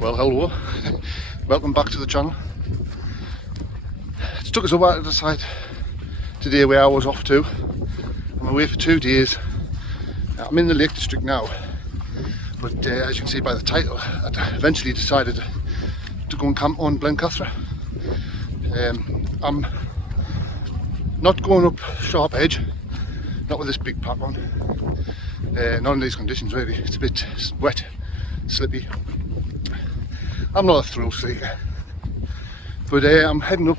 Well, hello, welcome back to the channel. It took us a while to decide today where I was off to. I'm away for 2 days. I'm in the Lake District now, but as you can see by the title, I eventually decided to go and camp on Blencathra. I'm not going up Sharp Edge, not with this big pack on, not in these conditions really. It's a bit wet, slippy. I'm not a thrill seeker, but I'm heading up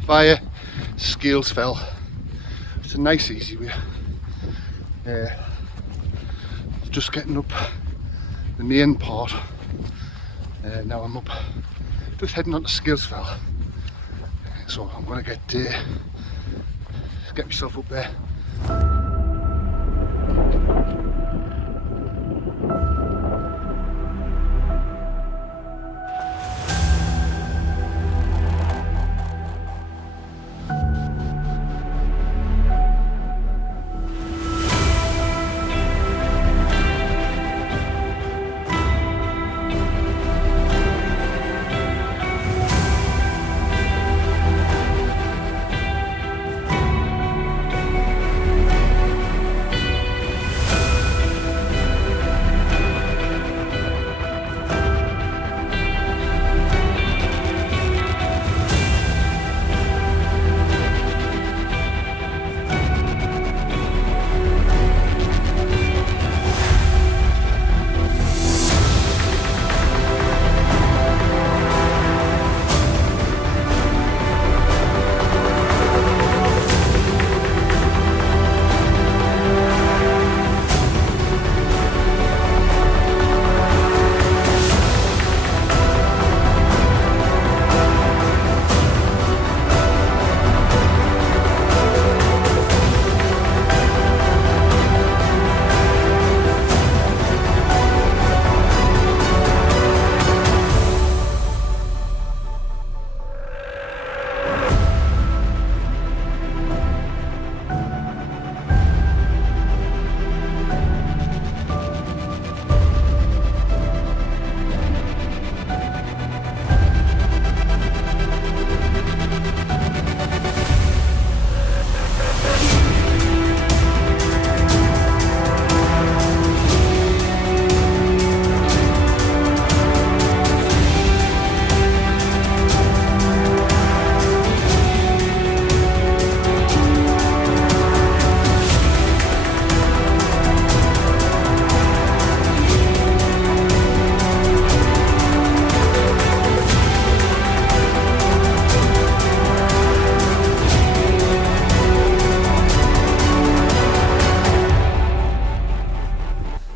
via Scales Fell. It's a nice easy way. Just getting up the main part. Now I'm up, just heading on to Scales Fell. So I'm going to get myself up there.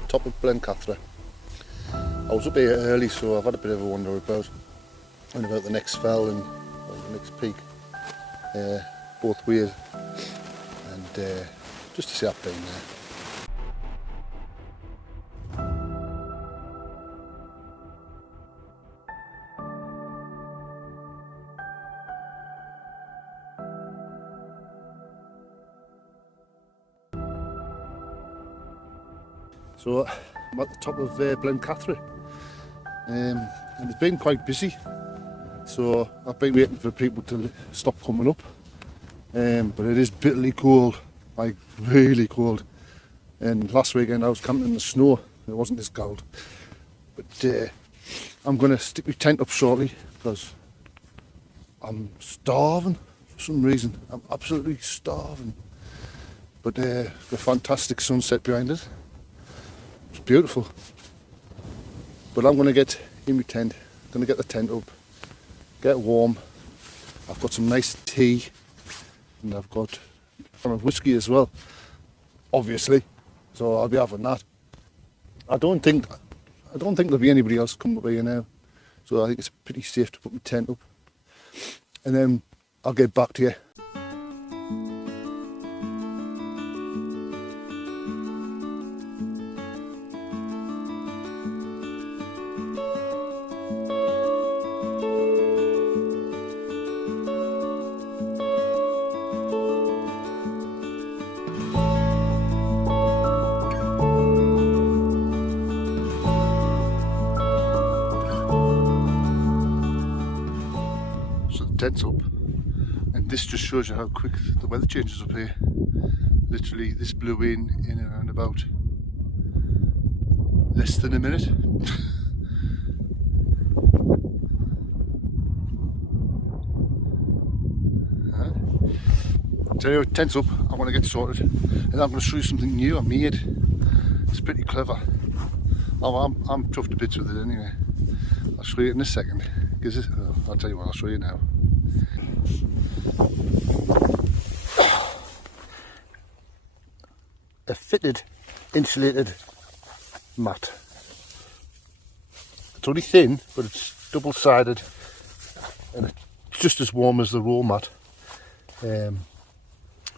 Top of Blencathra. I was up here early, so I've had a bit of a wander about the next fell and the next peak, both ways, and just to see I've been there. So I'm at the top of Blencathra, and it's been quite busy, so I've been waiting for people to stop coming up, but it is bitterly cold, like really cold, and last weekend I was camping in the snow. It wasn't this cold, but I'm going to stick my tent up shortly because I'm starving for some reason. I'm absolutely starving, but the fantastic sunset behind it. It's beautiful, but I'm going to get in my tent, going to get the tent up, get warm. I've got some nice tea, and I've got some whiskey as well, obviously, so I'll be having that. I don't think there'll be anybody else coming up here now, so I think it's pretty safe to put my tent up, and then I'll get back to you. the tents up, and this just shows you how quick the weather changes up here. Literally, this blew in around about less than a minute. So anyway, tent's up, I want to get sorted, and I'm going to show you something new I made. It's pretty clever. Oh, I'm tough to bits with it anyway. I'll show you in a second. I'll tell you what, I'll show you now. A fitted, insulated mat. It's only thin, but it's double-sided, and it's just as warm as the raw mat.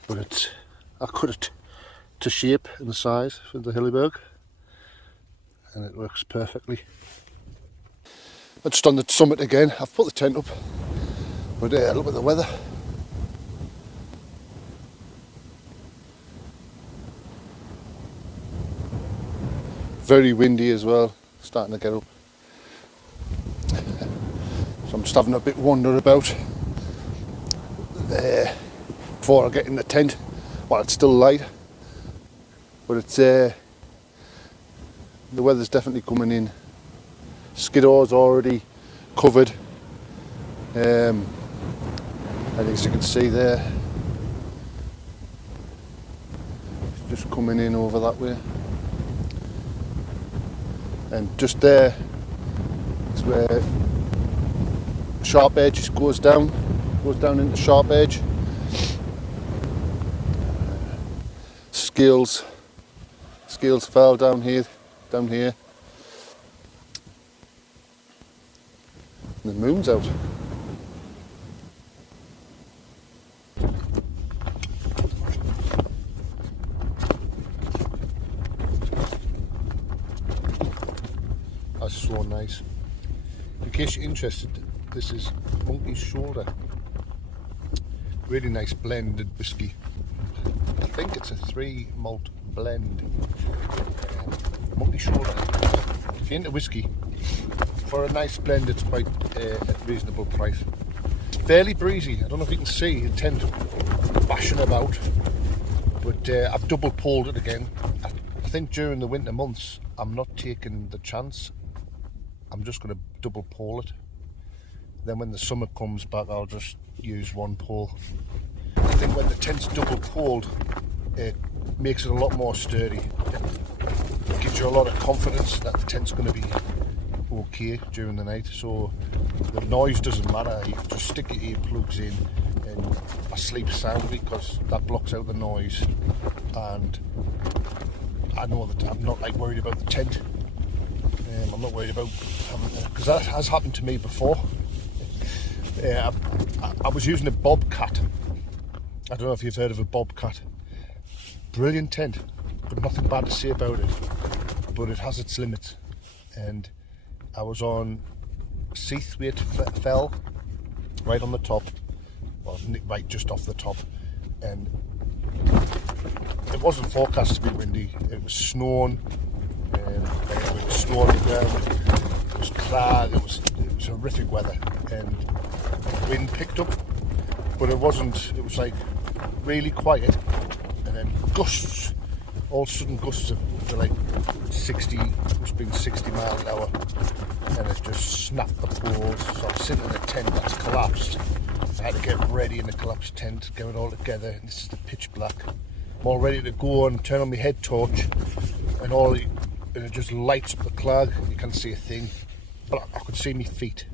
But I cut it to shape and size for the Hillyberg, and it works perfectly. I'm just on the summit again. I've put the tent up, but look at the weather. Very windy as well, starting to get up. So I'm just having a bit wander about before I get in the tent. Well, it's still light, but it's the weather's definitely coming in. Skidaw's already covered, and as you can see there, it's just coming in over that way. And just there is where Sharp Edge goes down into Sharp Edge. Scales fell down here. And the moon's out. That's so nice. In case you're interested, this is Monkey's Shoulder. Really nice blended whiskey. I think it's a 3 malt blend. Monkey Shoulder. If you're into whiskey, for a nice blend, it's quite a reasonable price. Fairly breezy. I don't know if you can see the tent bashing about, but I've double poled it again. I think during the winter months, I'm not taking the chance. I'm just going to double pole it. Then when the summer comes back, I'll just use one pole. I think when the tent's double poled, it makes it a lot more sturdy. It gives you a lot of confidence that the tent's going to be okay during the night. So the noise doesn't matter. You can just stick your earplugs in, and I sleep soundly because that blocks out the noise. And I know that I'm not worried about the tent. I'm not worried about having, because that has happened to me before. I was using a Bobcat. I don't know if you've heard of a Bobcat. Brilliant tent, but nothing bad to say about it. But it has its limits. And I was on Seathwaite Fell, right on the top, well, right just off the top, and it wasn't forecast to be windy. It was snowing. It was snow on the ground, it was cloud, it was horrific weather, and the wind picked up, but it wasn't, it was like really quiet, and then gusts, all sudden gusts of like 60, must have been 60 miles an hour, and it just snapped the poles. So I'm sitting in a tent that's collapsed. I had to get ready in the collapsed tent, get it all together, and this is the pitch black. I'm all ready to go and turn on my head torch, and it just lights up the clag, and you can't see a thing. But I could see my feet,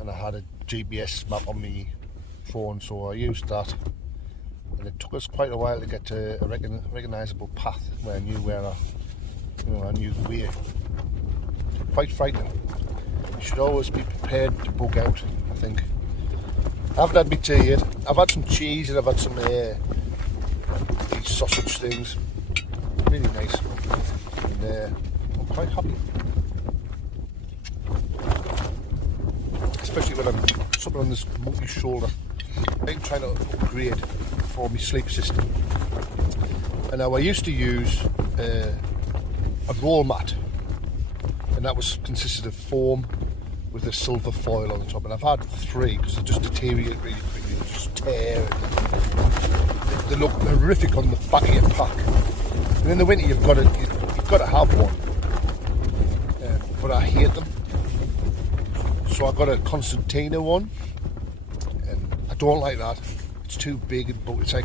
and I had a GPS map on my phone, so I used that. And it took us quite a while to get to a recognisable path where I knew I knew the way. Quite frightening. You should always be prepared to bug out, I think. I haven't had my tea yet. I've had some cheese and I've had some these sausage things. Really nice. And I'm quite happy. Especially when I'm something on this Monkey's Shoulder. I'm trying to upgrade for my sleep system. And now I used to use a roll mat, and that consisted of foam with the silver foil on the top, and I've had 3 because they just deteriorate really quickly. They just tear. They look horrific on the back of your pack. And in the winter, you've got to have one. But I hate them. So I got a concertina one, and I don't like that. It's too big, and it's like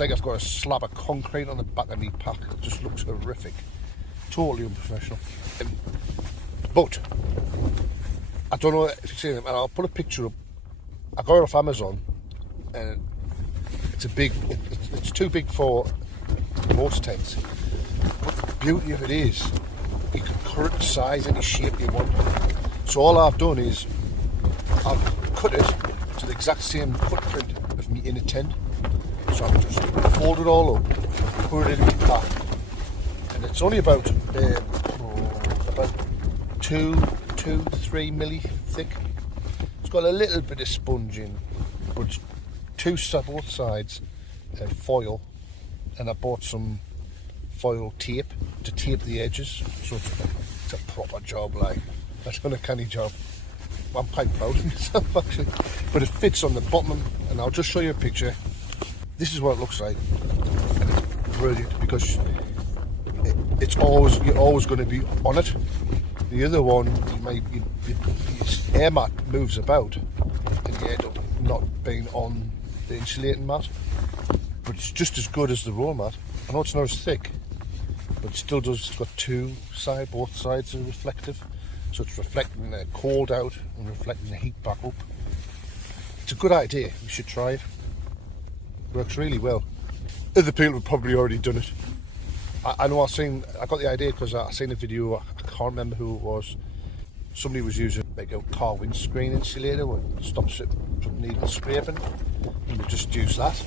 I've got a slab of concrete on the back of my pack. It just looks horrific. Totally unprofessional. But I don't know if you've seen them, and I'll put a picture up. I got it off Amazon, and it's too big for most tents. But the beauty of it is, you can cut the size any shape you want. So all I've done is I've cut it to the exact same footprint of me in a tent. So I've just folded it all up, put it in my pack, and it's only about 2-3 milli thick. It's got a little bit of sponge in, but it's 2 both sides, foil, and I bought some foil tape to tape the edges, so it's a proper job. Like, I've done a canny job. I'm quite proud of myself actually, but it fits on the bottom, and I'll just show you a picture. This is what it looks like, and it's brilliant because you're always going to be on it. The other one, your air mat moves about, and you end up not being on the insulating mat. But it's just as good as the roll mat. I know it's not as thick, but it still does. It's got both sides are reflective, so it's reflecting the cold out and reflecting the heat back up. It's a good idea. You should try it. Works really well. Other people have probably already done it. I know I got the idea because I seen a video. I can't remember who it was. Somebody was using like a car windscreen insulator where it stops it from needle scraping, and we just use that.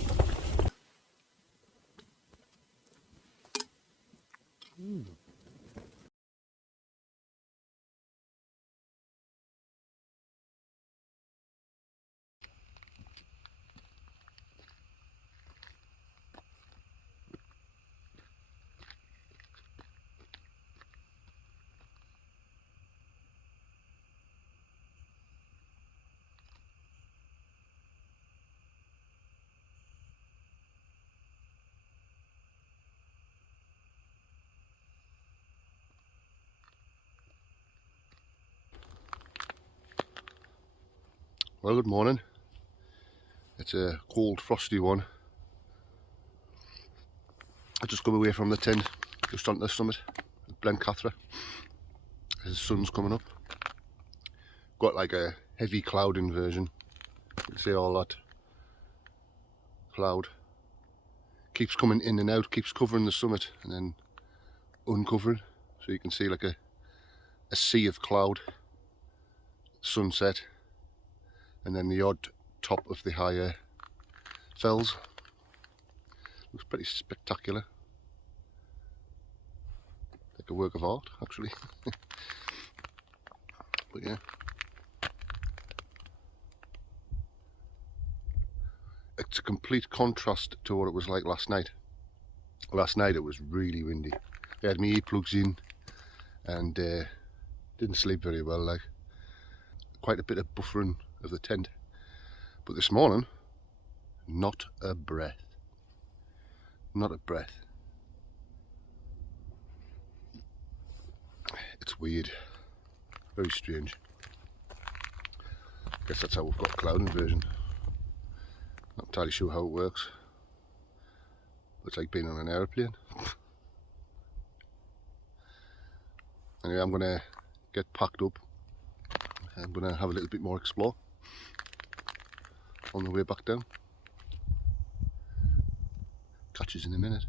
Well, good morning. It's a cold, frosty one. I just come away from the tent, just onto the summit of Blencathra. The sun's coming up. Got like a heavy cloud inversion. You can see all that cloud keeps coming in and out, keeps covering the summit and then uncovering. So you can see like a sea of cloud, sunset, and then the odd top of the higher fells. Looks pretty spectacular. Like a work of art, actually. But yeah. It's a complete contrast to what it was like last night. Last night it was really windy. I had my earplugs in and didn't sleep very well. Like, quite a bit of buffering of the tent. But this morning, not a breath. Not a breath. It's weird. Very strange. I guess that's how we've got cloud inversion. Not entirely sure how it works. It's like being on an aeroplane. Anyway, I'm gonna get packed up. I'm gonna have a little bit more explore on the way back down. Catch us in a minute.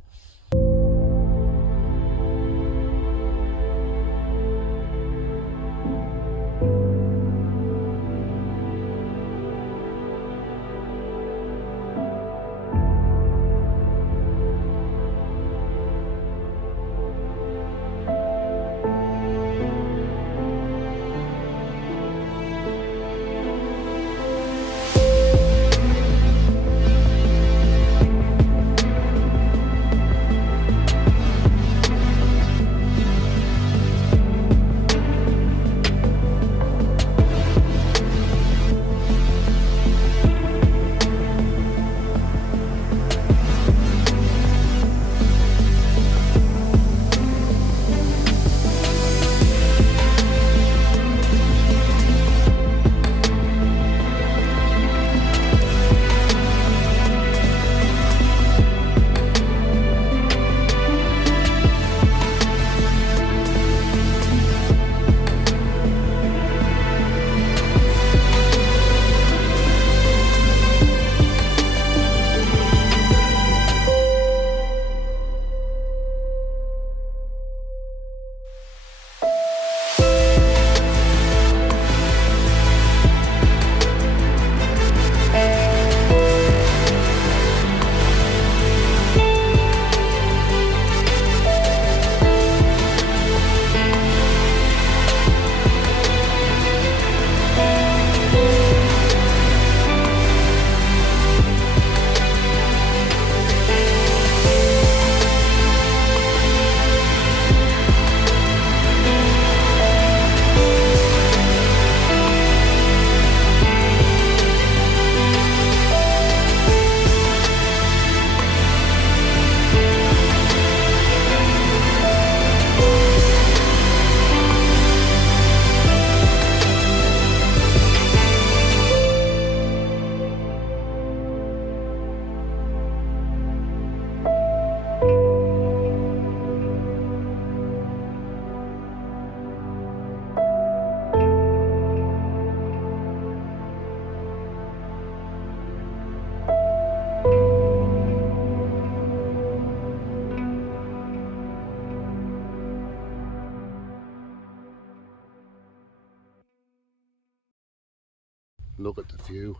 Look at the view.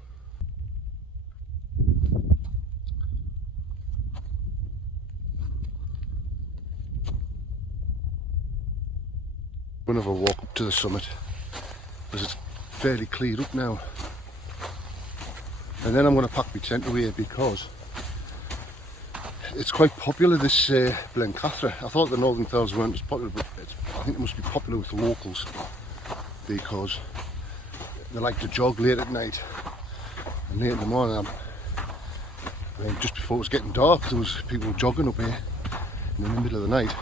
We'll have a walk up to the summit because it's fairly cleared up now. And then I'm going to pack my tent away because it's quite popular, this Blencathra. I thought the Northern Fells weren't as popular, but I think it must be popular with the locals because they like to jog late at night. And late in the morning, just before it was getting dark, there was people jogging up here in the middle of the night.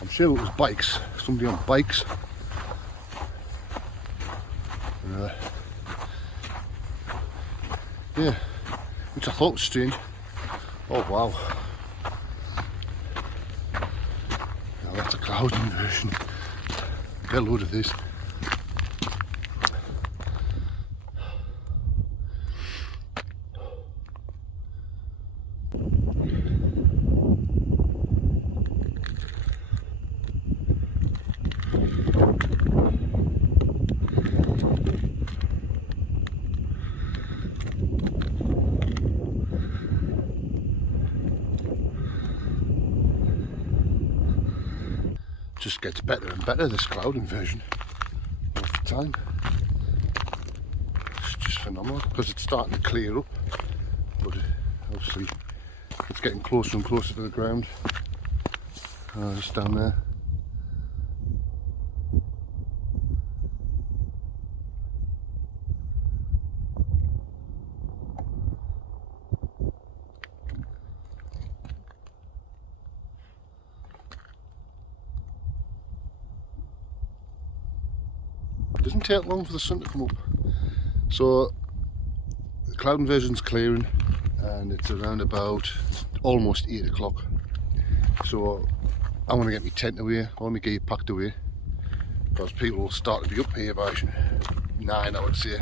I'm sure it was bikes, somebody on bikes. Yeah, which I thought was strange. Oh wow. Now that's a cloud inversion. Get a load of this. Just gets better and better, this cloud inversion all the time. It's just phenomenal because it's starting to clear up, but obviously it's getting closer and closer to the ground. Just down there. It doesn't take long for the sun to come up. So the cloud inversion's clearing and it's around about almost 8 o'clock. So I want to get my tent away, all my gear packed away, because people will start to be up here by 9, I would say,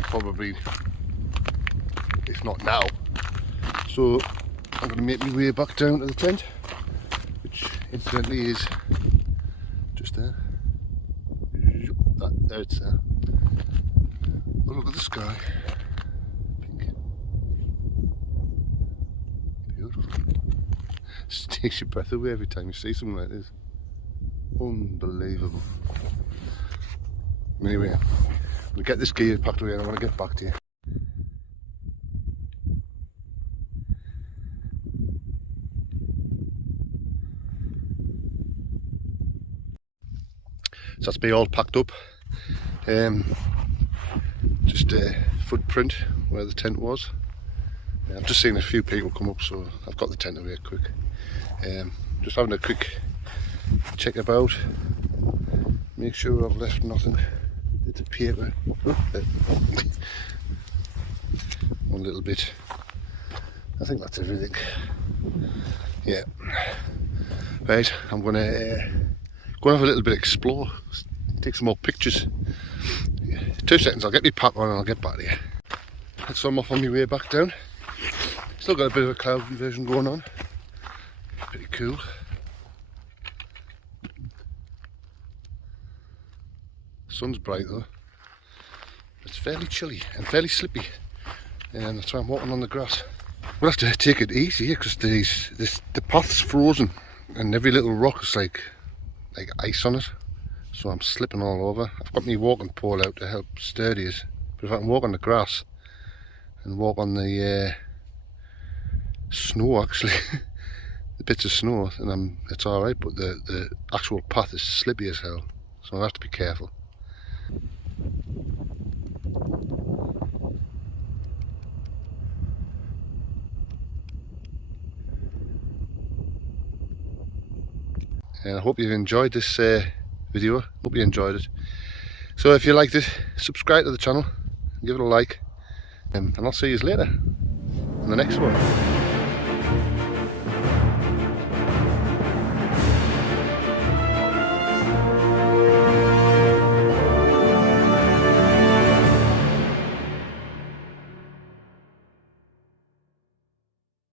probably, if not now. So I'm going to make my way back down to the tent, which incidentally is just there. There it's there. Oh, look at the sky. Pink. Beautiful. Just takes your breath away every time you see something like this. Unbelievable. Anyway, I'm going to get this gear packed away and I want to get back to you. So that's me all packed up. Just a footprint where the tent was. I've just seen a few people come up, so I've got the tent away quick. Just having a quick check about, make sure I've left nothing. It's a paper. One little bit. I think that's everything. Yeah. Right, I'm gonna go and have a little bit explore, take some more pictures. 2 seconds, I'll get my pack on and I'll get back to you. So I'm off on my way back down. Still got a bit of a cloud inversion going on. Pretty cool. Sun's bright though. It's fairly chilly and fairly slippy. And that's why I'm walking on the grass. We'll have to take it easy here because the path's frozen and every little rock is like ice on it. So I'm slipping all over. I've got my walking pole out to help sturdy us. But if I can walk on the grass and walk on the snow actually, the bits of snow, then it's alright, but the actual path is slippy as hell. So I'll have to be careful. And I hope you've enjoyed this video. Hope you enjoyed it. So if you liked it, subscribe to the channel, give it a like, and I'll see you later in the next one.